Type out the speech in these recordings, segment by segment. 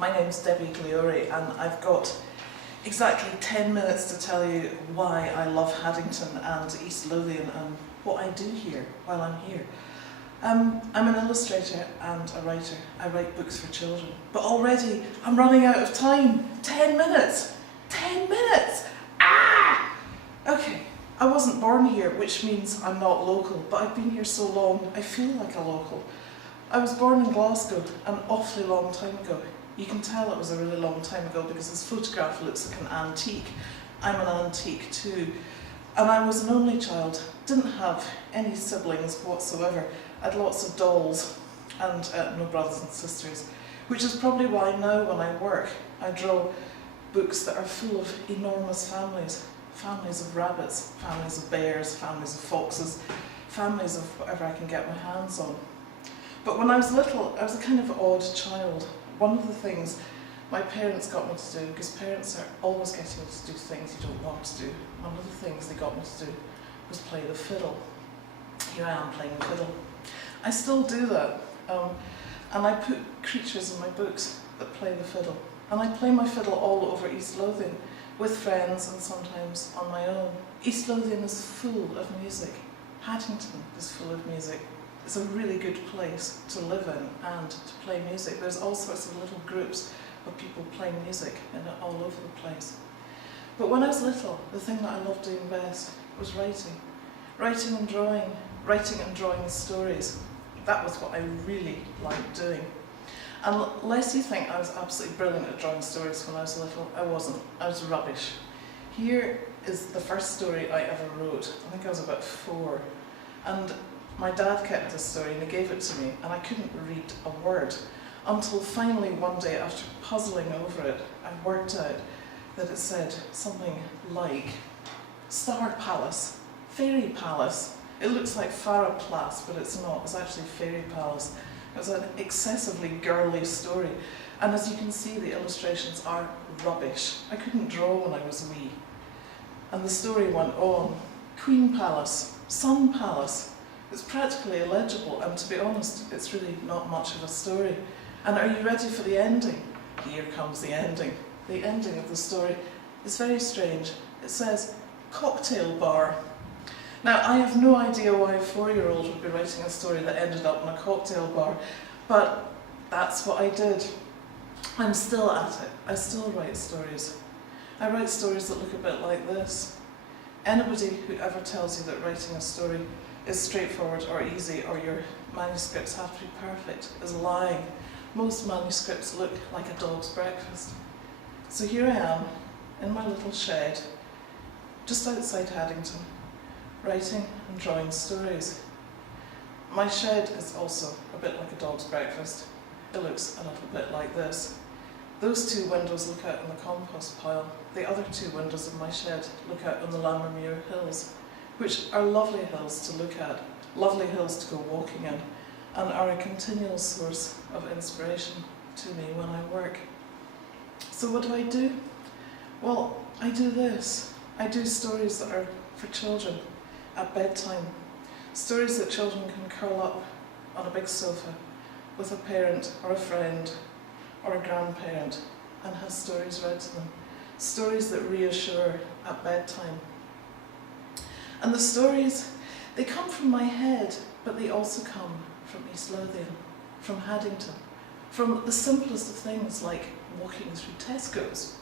My name's Debi Gliori and I've got exactly 10 minutes to tell you why I love Haddington and East Lothian and what I do here while I'm here. I'm an illustrator and a writer. I write books for children. But already I'm running out of time. 10 minutes! 10 minutes! Ah! Okay, I wasn't born here, which means I'm not local, but I've been here so long I feel like a local. I was born in Glasgow an awfully long time ago. You can tell it was a really long time ago because this photograph looks like an antique. I'm an antique too. And I was an only child, didn't have any siblings whatsoever. I had lots of dolls and no brothers and sisters, which is probably why now when I work, I draw books that are full of enormous families. Families of rabbits, families of bears, families of foxes, families of whatever I can get my hands on. But when I was little, I was a kind of odd child. One of the things my parents got me to do, because parents are always getting you to do things you don't want to do, one of the things they got me to do was play the fiddle. Here I am playing the fiddle. I still do that, and I put creatures in my books that play the fiddle. And I play my fiddle all over East Lothian, with friends and sometimes on my own. East Lothian is full of music. Haddington is full of music. It's a really good place to live in and to play music. There's all sorts of little groups of people playing music all over the place. But when I was little, the thing that I loved doing best was writing. Writing and drawing stories. That was what I really liked doing. And lest you think I was absolutely brilliant at drawing stories when I was little, I wasn't. I was rubbish. Here is the first story I ever wrote. I think I was about 4. And my dad kept this story and he gave it to me, and I couldn't read a word until finally one day, after puzzling over it, I worked out that it said something like Star Palace, Fairy Palace. It looks like Farah Place, but it's not. It's actually Fairy Palace. It was an excessively girly story, and as you can see, the illustrations are rubbish. I couldn't draw when I was wee. And the story went on. Queen Palace, Sun Palace. It's practically illegible, and to be honest, it's really not much of a story. And are you ready for the ending? Here comes the ending. The ending of the story is very strange. It says, cocktail bar. Now, I have no idea why a 4-year-old would be writing a story that ended up in a cocktail bar, but that's what I did. I'm still at it. I still write stories. I write stories that look a bit like this. Anybody who ever tells you that writing a story is straightforward or easy, or your manuscripts have to be perfect, is lying. Most manuscripts look like a dog's breakfast. So here I am, in my little shed, just outside Haddington, writing and drawing stories. My shed is also a bit like a dog's breakfast. It looks a little bit like this. Those 2 windows look out on the compost pile. The other 2 windows of my shed look out on the Lammermuir Hills, which are lovely hills to look at, lovely hills to go walking in, and are a continual source of inspiration to me when I work. So what do? Well, I do this. I do stories that are for children at bedtime. Stories that children can curl up on a big sofa with a parent or a friend or a grandparent and have stories read to them. Stories that reassure at bedtime. And the stories, they come from my head, but they also come from East Lothian, from Haddington, from the simplest of things like walking through Tesco's,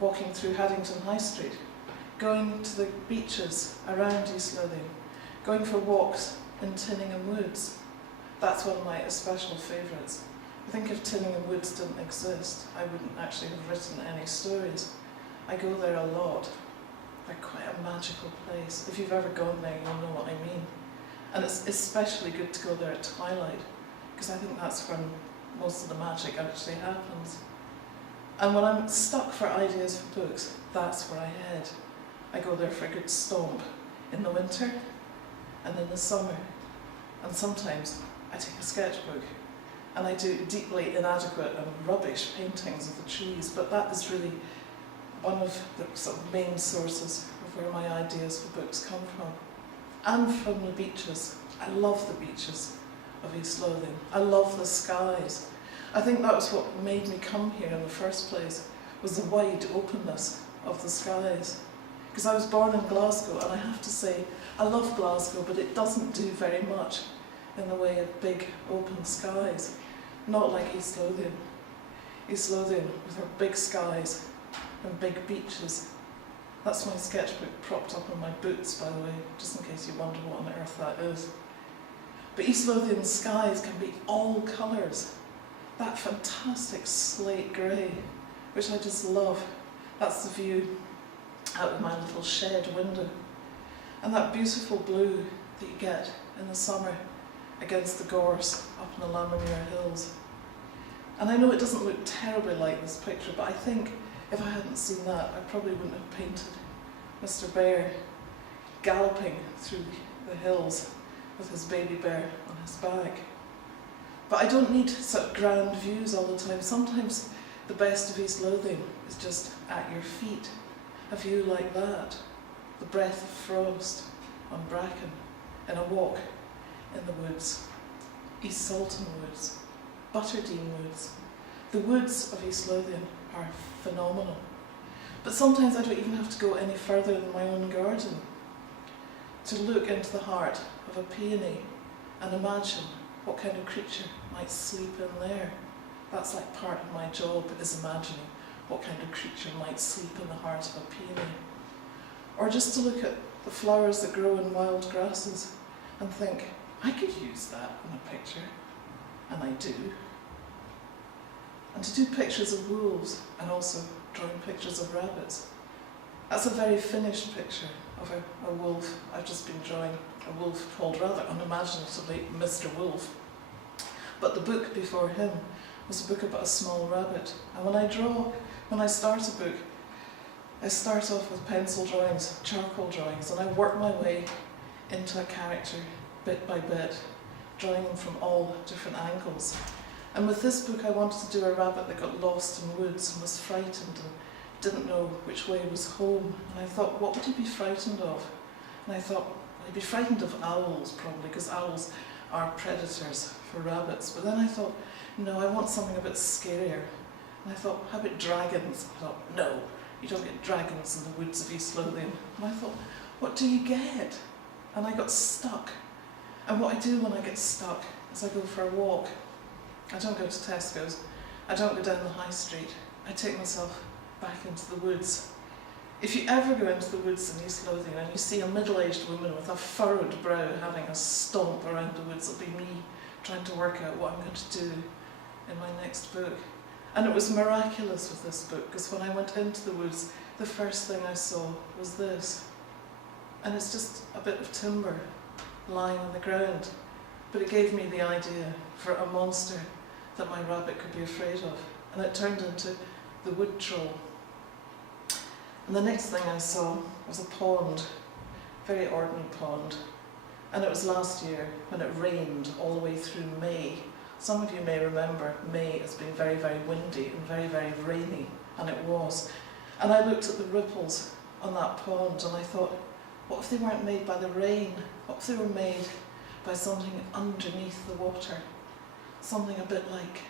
walking through Haddington High Street, going to the beaches around East Lothian, going for walks in Tinningham Woods. That's one of my especial favourites. I think if Tinningham Woods didn't exist, I wouldn't actually have written any stories. I go there a lot. They're quite a magical place. If you've ever gone there, you'll know what I mean. And it's especially good to go there at twilight, because I think that's when most of the magic actually happens. And when I'm stuck for ideas for books, that's where I head. I go there for a good stomp in the winter and in the summer. And sometimes I take a sketchbook and I do deeply inadequate and rubbish paintings of the trees, but that is really one of the sort of main sources of where my ideas for books come from. And from the beaches. I love the beaches of East Lothian. I love the skies. I think that was what made me come here in the first place, was the wide openness of the skies. Because I was born in Glasgow, and I have to say, I love Glasgow, but it doesn't do very much in the way of big open skies. Not like East Lothian. East Lothian with her big skies and big beaches. That's my sketchbook propped up on my boots, by the way, just in case you wonder what on earth that is. But East Lothian skies can be all colours. That fantastic slate grey, which I just love. That's the view out of my little shed window. And that beautiful blue that you get in the summer against the gorse up in the Lammermuir Hills. And I know it doesn't look terribly like this picture, but I think if I hadn't seen that, I probably wouldn't have painted Mr. Bear galloping through the hills with his baby bear on his back. But I don't need such grand views all the time. Sometimes the best of East Lothian is just at your feet. A view like that, the breath of frost on bracken in a walk in the woods, East Salton Woods, Butterdean Woods. The woods of East Lothian are phenomenal. But sometimes I don't even have to go any further than my own garden to look into the heart of a peony and imagine what kind of creature might sleep in there. That's like part of my job, is imagining what kind of creature might sleep in the heart of a peony. Or just to look at the flowers that grow in wild grasses and think, I could use that in a picture, and I do. And to do pictures of wolves and also drawing pictures of rabbits. That's a very finished picture of a wolf. I've just been drawing a wolf called, rather unimaginatively, Mr. Wolf. But the book before him was a book about a small rabbit. And when I start a book, I start off with pencil drawings, charcoal drawings, and I work my way into a character bit by bit, drawing them from all different angles. And with this book I wanted to do a rabbit that got lost in woods and was frightened and didn't know which way was home. And I thought, what would he be frightened of? And I thought, well, he'd be frightened of owls probably, because owls are predators for rabbits. But then I thought, no, I want something a bit scarier. And I thought, how about dragons? I thought, no, you don't get dragons in the woods of East Lothian. And I thought, what do you get? And I got stuck. And what I do when I get stuck is I go for a walk. I don't go to Tesco's. I don't go down the high street. I take myself back into the woods. If you ever go into the woods in East Lothian and you see a middle-aged woman with a furrowed brow having a stomp around the woods, it'll be me trying to work out what I'm going to do in my next book. And it was miraculous with this book, because when I went into the woods, the first thing I saw was this. And it's just a bit of timber lying on the ground. But it gave me the idea for a monster that my rabbit could be afraid of. And it turned into the wood troll. And the next thing I saw was a pond, very ordinary pond. And it was last year when it rained all the way through May. Some of you may remember May as being very, very windy and very, very rainy, and it was. And I looked at the ripples on that pond and I thought, what if they weren't made by the rain? What if they were made by something underneath the water? Something a bit like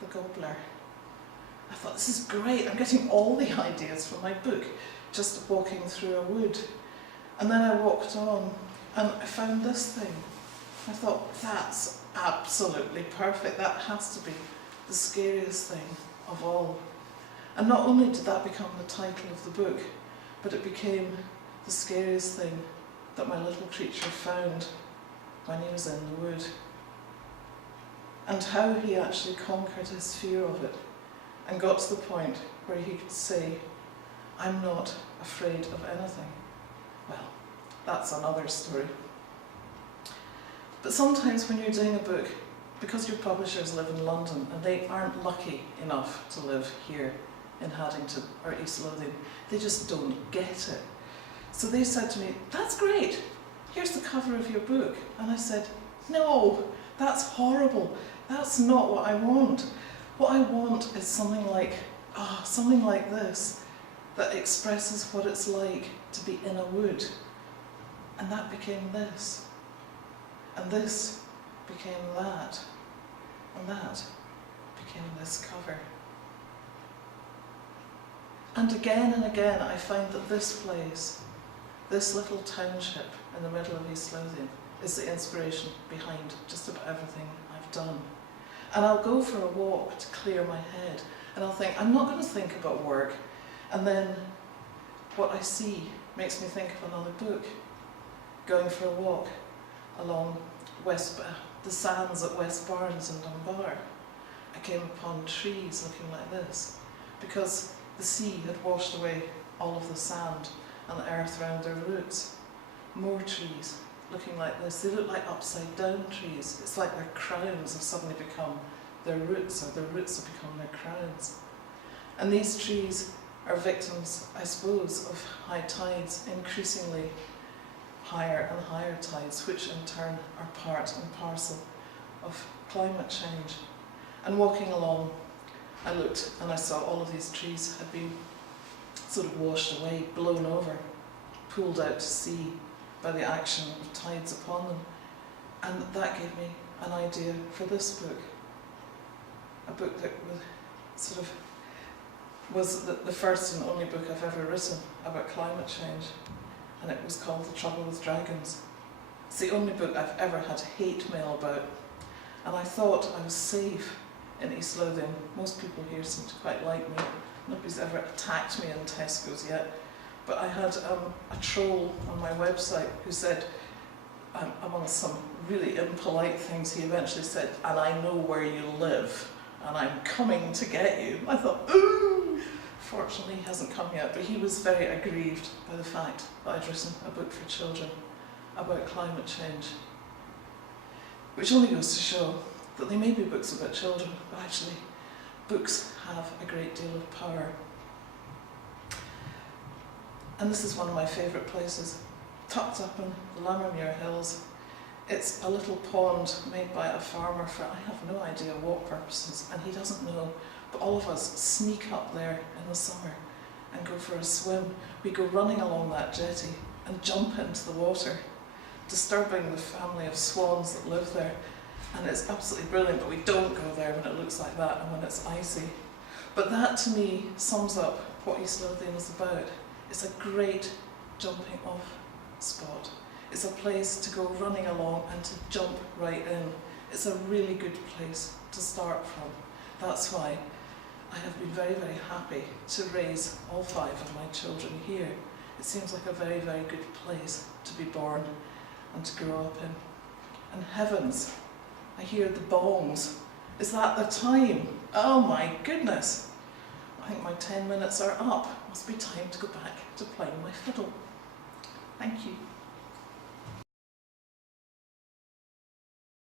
the gobbler. I thought, this is great, I'm getting all the ideas from my book, just walking through a wood. And then I walked on and I found this thing. I thought, that's absolutely perfect, that has to be the scariest thing of all. And not only did that become the title of the book, but it became the scariest thing that my little creature found when he was in the wood. And how he actually conquered his fear of it and got to the point where he could say, I'm not afraid of anything. Well, that's another story. But sometimes when you're doing a book, because your publishers live in London and they aren't lucky enough to live here in Haddington or East Lothian, they just don't get it. So they said to me, that's great, here's the cover of your book. And I said, no, that's horrible. That's not what I want. What I want is something like this, that expresses what it's like to be in a wood. And that became this. And this became that. And that became this cover. And again I find that this place, this little township in the middle of East Lothian, is the inspiration behind just about everything I've done. And I'll go for a walk to clear my head, and I'll think, I'm not going to think about work, and then what I see makes me think of another book. Going for a walk along the sands at West Barnes in Dunbar, I came upon trees looking like this, because the sea had washed away all of the sand and the earth around their roots. More trees looking like this. They look like upside down trees. It's like their crowns have suddenly become their roots, or their roots have become their crowns. And these trees are victims, I suppose, of high tides, increasingly higher and higher tides, which in turn are part and parcel of climate change. And walking along, I looked and I saw all of these trees had been sort of washed away, blown over, pulled out to sea by the action of tides upon them. And that gave me an idea for this book. A book that was the first and only book I've ever written about climate change. And it was called The Trouble with Dragons. It's the only book I've ever had hate mail about. And I thought I was safe in East Lothian. Most people here seem to quite like me. Nobody's ever attacked me in Tesco's yet. But I had a troll on my website who said, among some really impolite things, he eventually said, "And I know where you live, and I'm coming to get you." I thought, ooh! Fortunately, he hasn't come yet, but he was very aggrieved by the fact that I'd written a book for children about climate change. Which only goes to show that they may be books about children, but actually books have a great deal of power. And this is one of my favourite places, tucked up in the Lammermuir Hills. It's a little pond made by a farmer for I have no idea what purposes, and he doesn't know, but all of us sneak up there in the summer and go for a swim. We go running along that jetty and jump into the water, disturbing the family of swans that live there. And it's absolutely brilliant, but we don't go there when it looks like that and when it's icy. But that to me sums up what East Lothian is about. It's a great jumping off spot. It's a place to go running along and to jump right in. It's a really good place to start from. That's why I have been very, very happy to raise all 5 of my children here. It seems like a very, very good place to be born and to grow up in. And heavens, I hear the bongs. Is that the time? Oh my goodness. I think my 10 minutes are up. Must be time to go back to playing my fiddle. Thank you.